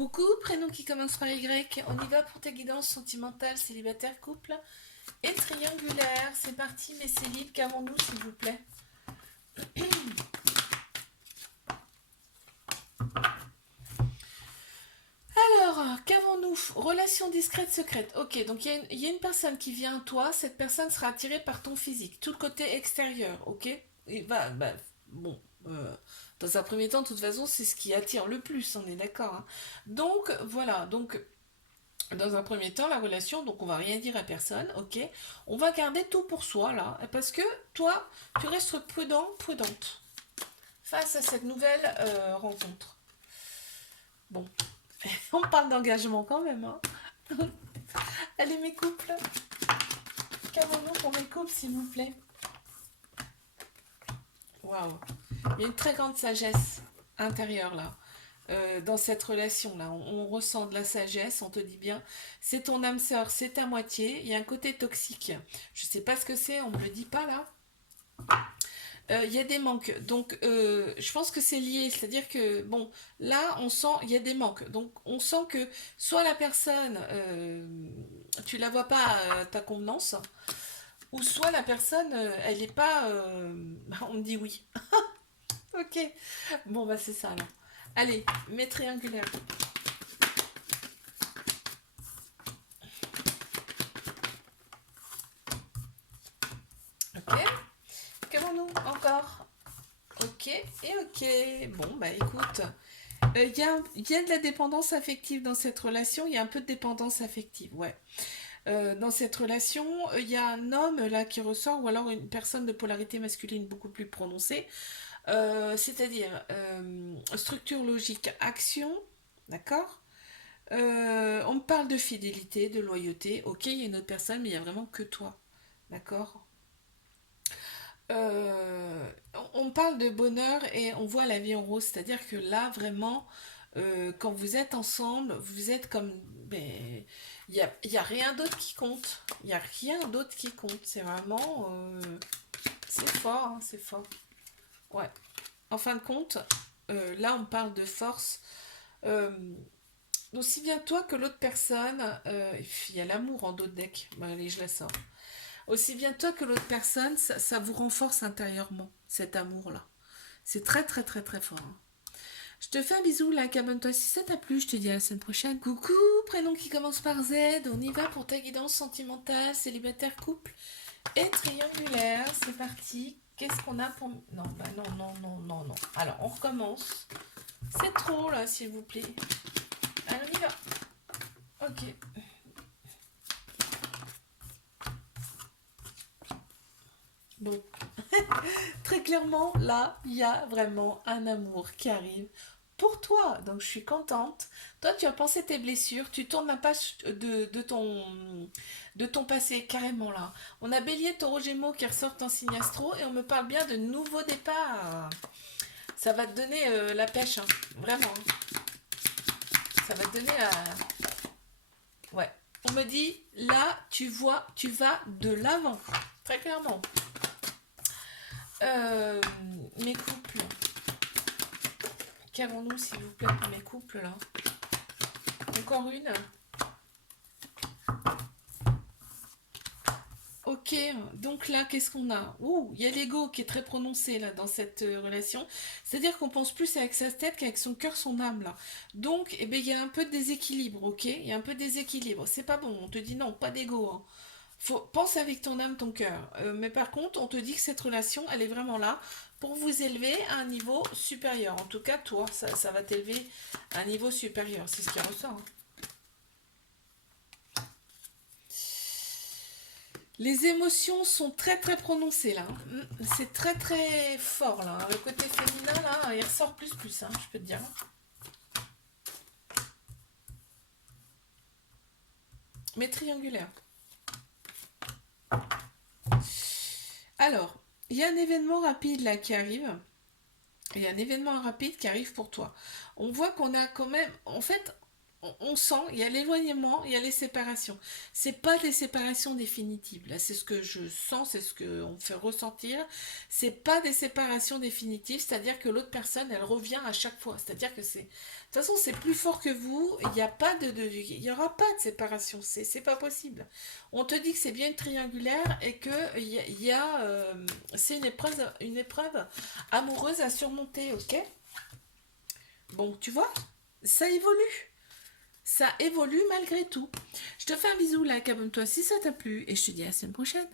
Coucou, prénom qui commence par Y. On y va pour ta guidance sentimentale, célibataire, couple et triangulaire. C'est parti, mes célibes, qu'avons-nous, s'il vous plaît? Alors, qu'avons-nous? Relation discrète, secrète. Ok, donc il y a une personne qui vient à toi. Cette personne sera attirée par ton physique, tout le côté extérieur, ok? Et bon, dans un premier temps, de toute façon, c'est ce qui attire le plus, on est d'accord, hein. Donc, voilà, donc dans un premier temps, la relation, donc on va rien dire à personne, ok? On va garder tout pour soi, là, parce que toi, tu restes prudent, prudente face à cette nouvelle rencontre. Bon, on parle d'engagement quand même, hein? Allez, mes couples, qu'avons-nous pour mes couples, s'il vous plaît? Waouh, il y a une très grande sagesse intérieure, là. Dans cette relation-là. On ressent de la sagesse, on te dit bien, c'est ton âme sœur, c'est ta moitié, il y a un côté toxique. Je sais pas ce que c'est, on me le dit pas là. Il y a des manques, donc je pense que c'est lié, c'est-à-dire que, bon, là, on sent, il y a des manques, donc on sent que soit la personne, tu la vois pas à ta convenance, ou soit la personne, elle est pas, on me dit oui. Ok, bon, bah c'est ça alors. Allez, mes triangulaires. Ok, qu'avons-nous encore? Ok et ok. Bon, bah écoute, il y a de la dépendance affective dans cette relation, il y a un peu de dépendance affective, ouais. Dans cette relation, il y a un homme là qui ressort, ou alors une personne de polarité masculine beaucoup plus prononcée, c'est-à-dire structure logique, action, d'accord. On me parle de fidélité, de loyauté, ok, il y a une autre personne, mais il y a vraiment que toi, d'accord. On parle de bonheur et on voit la vie en rose, c'est-à-dire que là, vraiment, quand vous êtes ensemble, vous êtes comme... Ben, il y a rien d'autre qui compte. Il n'y a rien d'autre qui compte. C'est vraiment... c'est fort, hein, c'est fort. Ouais. En fin de compte, là, on parle de force. Euh, Aussi bien toi que l'autre personne, il y a l'amour en dos de deck. Bon, allez, je la sors. Aussi bien toi que l'autre personne, ça vous renforce intérieurement, cet amour-là. C'est très très très très fort, hein. Je te fais un bisou, like, abonne-toi si ça t'a plu, je te dis à la semaine prochaine. Coucou, prénom qui commence par Z, on y va pour ta guidance sentimentale, célibataire, couple et triangulaire. C'est parti. Qu'est-ce qu'on a pour... Non, bah non, non, non, non, non. Alors, on recommence. C'est trop, là, s'il vous plaît. Allez, on y va. Ok. Bon, très clairement, là, il y a vraiment un amour qui arrive pour toi. Donc, je suis contente. Toi, tu as pensé tes blessures, tu tournes la page de ton passé, carrément là. On a Bélier, Taureau, Gémeaux qui ressortent en signe astro et on me parle bien de nouveaux départs. Ça va te donner la pêche, hein. Vraiment, hein. Ça va te donner la... Ouais. On me dit, là, tu vois, tu vas de l'avant. Très clairement. Euh, mes couples. Qu'avons-nous, s'il vous plaît, pour mes couples, là? Encore une. Ok, donc là, qu'est-ce qu'on a? Ouh, il y a l'ego qui est très prononcé, là, dans cette relation. C'est-à-dire qu'on pense plus avec sa tête qu'avec son cœur, son âme, là. Donc, eh ben, il y a un peu de déséquilibre, ok? Il y a un peu de déséquilibre. C'est pas bon, on te dit non, pas d'ego, hein. Pense avec ton âme, ton cœur. Mais par contre, on te dit que cette relation, elle est vraiment là pour vous élever à un niveau supérieur. En tout cas, toi, ça va t'élever à un niveau supérieur. C'est ce qui ressort, hein. Les émotions sont très très prononcées là, hein. C'est très très fort là, hein. Le côté féminin là, il ressort plus plus, hein, je peux te dire. Mais triangulaire. Alors, il y a un événement rapide là qui arrive. Il y a un événement rapide qui arrive pour toi. On voit qu'on a quand même, en fait, on sent, il y a l'éloignement, il y a les séparations. C'est pas des séparations définitives. Là, c'est ce que je sens, c'est ce qu'on me fait ressentir. C'est pas des séparations définitives, c'est-à-dire que l'autre personne, elle revient à chaque fois. C'est-à-dire que c'est, de toute façon, c'est plus fort que vous. Il n'y a pas il y aura pas de séparation. C'est pas possible. On te dit que c'est bien une triangulaire et que c'est une épreuve amoureuse à surmonter, ok? Bon, tu vois, ça évolue. Ça évolue malgré tout. Je te fais un bisou, like, abonne-toi si ça t'a plu et je te dis à la semaine prochaine.